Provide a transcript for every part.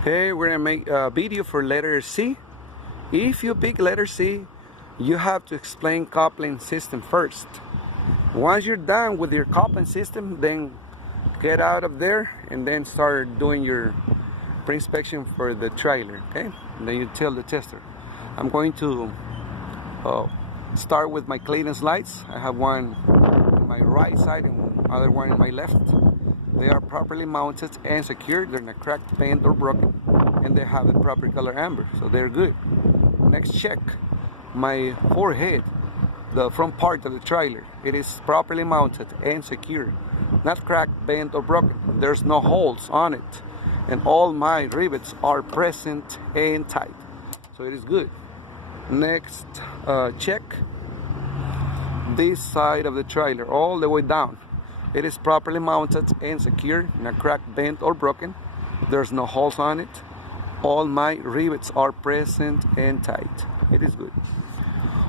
Okay, we're gonna make a video for letter C. If you pick letter C, you have to explain coupling system first. Once you're done with your coupling system, then get out of there and then start doing your pre-inspection for the trailer, okay? And then you tell the tester. I'm going to start with my clearance lights. I have one on my right side and other one on my left. They are properly mounted and secured. They're not cracked, bent, or broken, and they have the proper color amber, so they're good. Next, check my forehead, the front part of the trailer. It is properly mounted and secured, not cracked, bent, or broken. There's no holes on it, and all my rivets are present and tight, so it is good. Next, check this side of the trailer all the way down. It is properly mounted and secured, not cracked, bent, or broken. There's no holes on it. All my rivets are present and tight. It is good.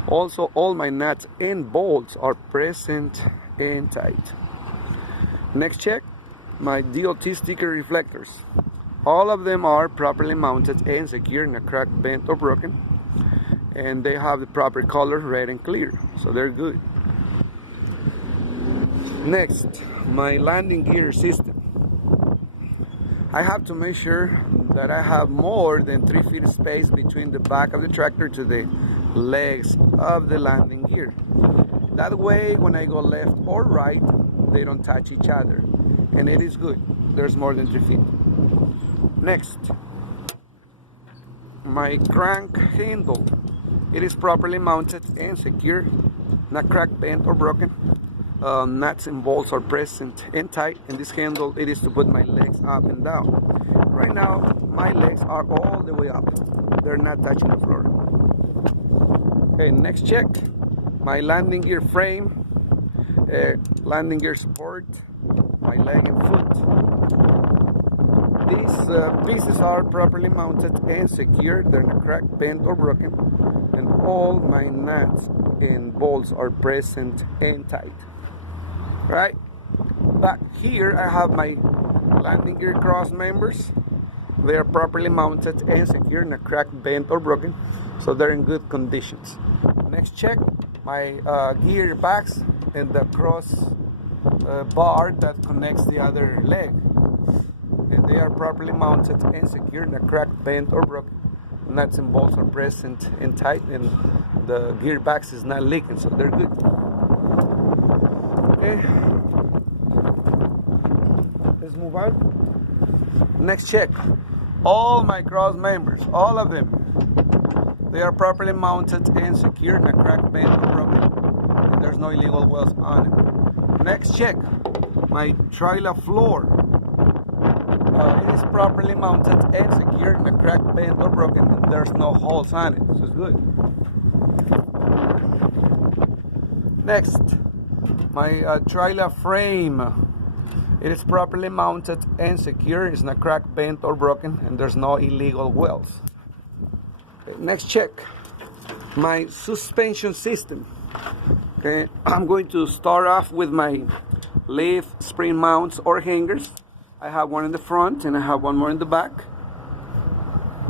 Also, all my nuts and bolts are present and tight. Next, check my DOT sticker reflectors. All of them are properly mounted and secured, not cracked, bent, or broken. And they have the proper color, red and clear, so they're good. Next, my landing gear system. I have to make sure that I have more than 3 feet of space between the back of the tractor to the legs of the landing gear. That way, when I go left or right, they don't touch each other, and it is good. There's more than 3 feet. Next, my crank handle. It is properly mounted and secure, not cracked, bent, or broken. Nuts and bolts are present and tight, and this handle, it is to put my legs up and down. Right now, my legs are all the way up. They're not touching the floor. Okay, next, check my landing gear frame, landing gear support, my leg and foot. These pieces are properly mounted and secured. They're not cracked, bent, or broken, and all my nuts and bolts are present and tight. Right, back here I have my landing gear cross members. They are properly mounted and secured, not cracked, bent, or broken, so they're in good conditions. Next, check my gear backs and the cross bar that connects the other leg, and they are properly mounted and secured, not cracked, bent, or broken. Nuts and bolts are present and tight, and the gear backs is not leaking, so they're good. Okay, let's move on. Next, check all my cross members, all of them. They are properly mounted and secured, not cracked, bent, or broken, and there's no illegal welds on them. Next, check my trailer floor. It is properly mounted and secured, not cracked, bent, or broken, and there's no holes on it, so it's good. Next, my trailer frame. It is properly mounted and secure. It's not cracked, bent, or broken, and there's no illegal welds. Okay, next, check my suspension system. Okay, I'm going to start off with my leaf spring mounts or hangers. I have one in the front and I have one more in the back,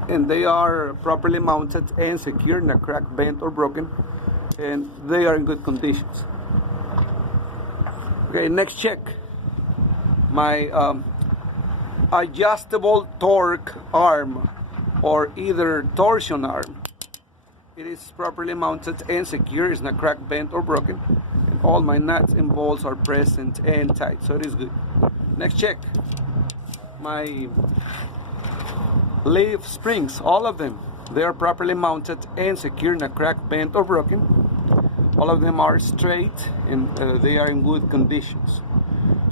and they are properly mounted and secure, not cracked, bent, or broken, and they are in good conditions. Okay, next, check my adjustable torque arm, or either torsion arm. It is properly mounted and secure. It's not cracked, bent, or broken, and all my nuts and bolts are present and tight, so it is good. Next, check my leaf springs, all of them. They are properly mounted and secure, not cracked, bent, or broken. All of them are straight, and they are in good conditions,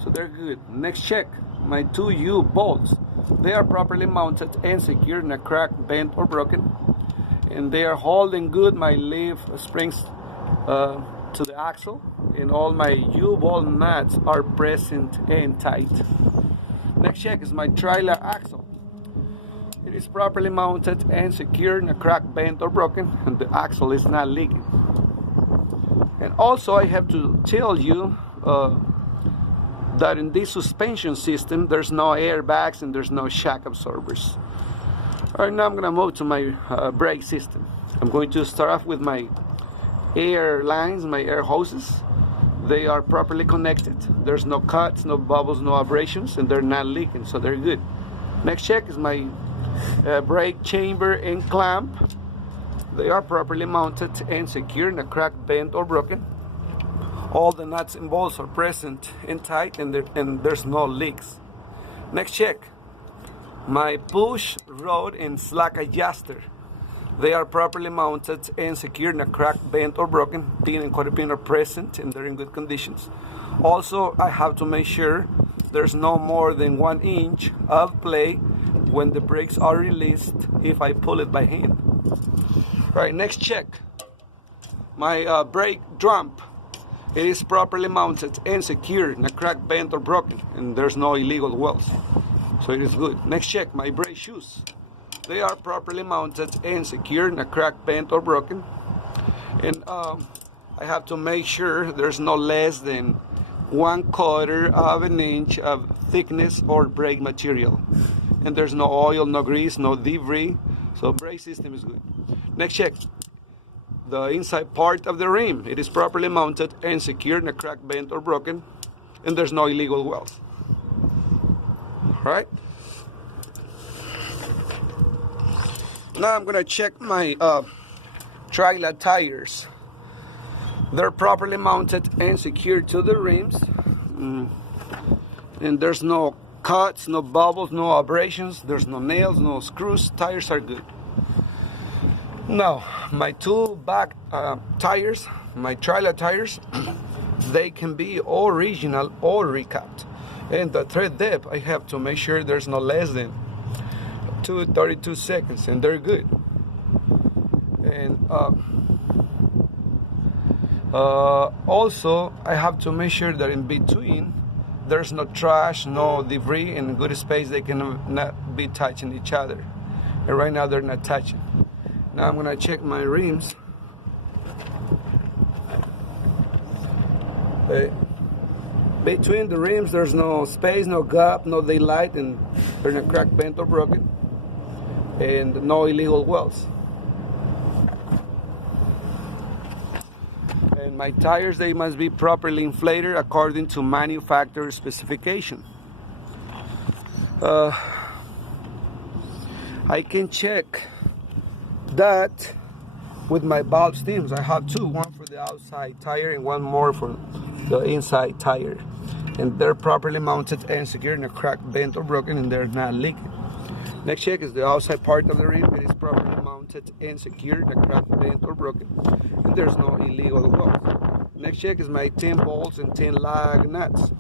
so they're good. Next, check my 2U bolts. They are properly mounted and secured, not cracked, bent, or broken, and they are holding good my leaf springs to the axle, and all my U-bolt nuts are present and tight. Next, check is my trailer axle. It is properly mounted and secured, not cracked, bent, or broken, and the axle is not leaking. And also, I have to tell you that in this suspension system, there's no airbags and there's no shock absorbers. Alright, now I'm going to move to my brake system. I'm going to start off with my air lines, my air hoses. They are properly connected. There's no cuts, no bubbles, no abrasions, and they're not leaking, so they're good. Next check is my brake chamber and clamp. They are properly mounted and secure, not cracked, bent, or broken. All the nuts and bolts are present and tight, and there's no leaks. Next check, my push rod and slack adjuster. They are properly mounted and secured, not cracked, bent, or broken. Pin and quarter pin are present and they're in good conditions. Also, I have to make sure there's no more than 1 inch of play when the brakes are released if I pull it by hand. Right, next check. My brake drum. It is properly mounted and secured, not cracked, bent, or broken, and there's no illegal welds. So it is good. Next check, my brake shoes. They are properly mounted and secured, not cracked, bent, or broken. And I have to make sure there's no less than 1/4 of an inch of thickness or brake material. And there's no oil, no grease, no debris. So brake system is good. Next check. The inside part of the rim. It is properly mounted and secured, not cracked, bent, or broken. And there's no illegal welds. Alright. Now I'm gonna check my trailer tires. They're properly mounted and secured to the rims. And there's no cuts, no bubbles, no abrasions. There's no nails, no screws. Tires are good. Now, my two back tires, my trailer tires, they can be original or recapped. And the tread depth, I have to make sure there's no less than 32 seconds, and they're good. And also, I have to make sure that in between there's no trash, no debris, and good space. They cannot be touching each other. And right now they're not touching. Now I'm gonna check my rims. Between the rims there's no space, no gap, no daylight, and they're not cracked, bent, or broken, and no illegal welds. And my tires, they must be properly inflated according to manufacturer specification. I can check that with my valve steams. I have two, one for the outside tire and one more for the inside tire, and they're properly mounted and secured, not cracked, bent, or broken, and they're not leaking. Next check is the outside part of the rim. It is properly mounted and secured, not cracked, bent, or broken, and there's no illegal welds. Next check is my 10 bolts and 10 lug nuts.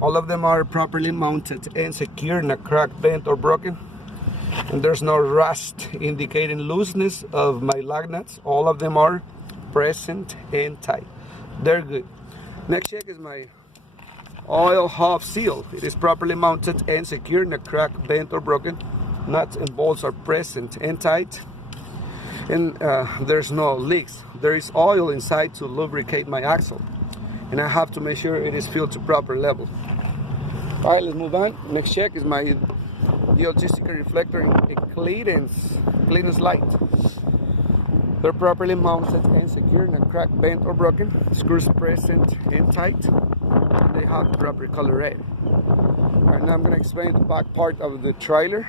All of them are properly mounted and secured, not cracked, bent, or broken, and there's no rust indicating looseness of my lug nuts. All of them are present and tight. They're good. Next check is my oil hub seal. It is properly mounted and secured, not cracked, bent, or broken. Nuts and bolts are present and tight, and there's no leaks. There is oil inside to lubricate my axle, and I have to make sure it is filled to proper level. All right, let's move on. Next check is my DOT sticker reflector and clearance light. They're properly mounted and secured, not cracked, bent, or broken. Screws present and tight, and they have the proper color red. All right, now I'm going to explain the back part of the trailer.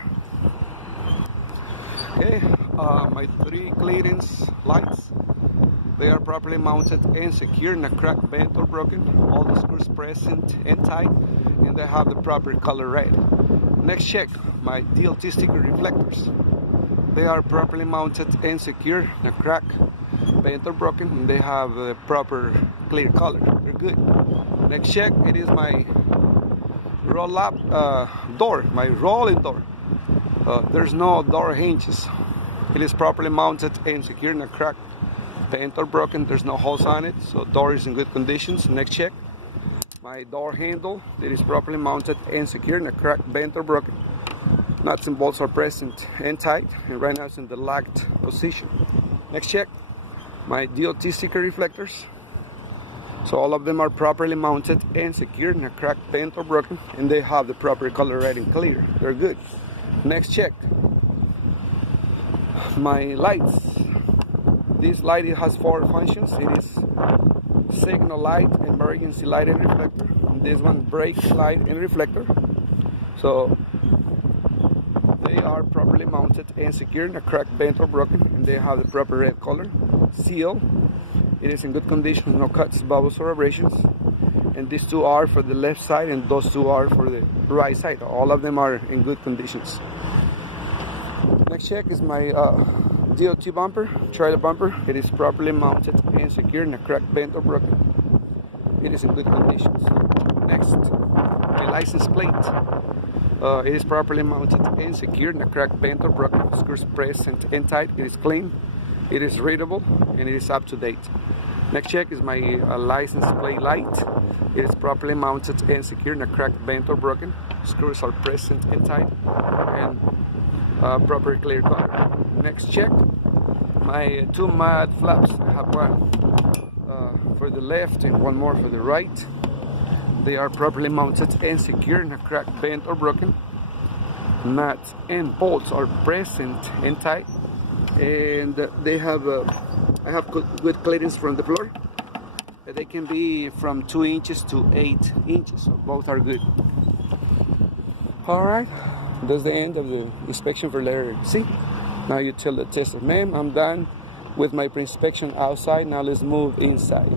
Okay, my 3 clearance lights. They are properly mounted and secured, not cracked, bent, or broken. All the screws present and tight, and they have the proper color red. Next check, my DLT sticker reflectors. They are properly mounted and secured, not cracked, bent, or broken, and they have the proper clear color. They're good. Next check, it is my roll-up door, my rolling door. There's no door hinges. It is properly mounted and secured, not cracked, bent, or broken. There's no holes on it, so door is in good conditions. Next check, my door handle. It is properly mounted and secured, not cracked, bent, or broken. Nuts and bolts are present and tight, and right now it's in the locked position. Next check, my DOT sticker reflectors. So all of them are properly mounted and secured, not cracked, bent, or broken, and they have the proper color red and clear. They're good. Next check, My lights. This light, it has 4 functions. It is signal light, emergency light and reflector. And this one, brake light and reflector. So they are properly mounted and secured, not cracked, bent or broken, and they have the proper red color seal. It is in good condition, no cuts, bubbles or abrasions. And these 2 are for the left side and those 2 are for the right side. All of them are in good conditions. Next check is my DOT bumper, trailer bumper. It is properly mounted and secured, not cracked, bent or broken. It is in good conditions. Next, my license plate. It is properly mounted and secured, not cracked, bent or broken. Screws pressed and tight. It is clean, it is readable, and it is up to date. Next check is my license plate light. It is properly mounted and secured, not cracked, bent or broken. Screws are pressed and tight, and proper clear color. Next check, my 2 mud flaps. I have one for the left and one more for the right. They are properly mounted and secured, not cracked, bent or broken. Nuts and bolts are pressed and tight, and they have I have good clearance from the floor. They can be from 2 inches to 8 inches, so both are good. Alright, that's the end of the inspection for letter C. Now you tell the tester, ma'am, I'm done with my pre-inspection outside, now let's move inside.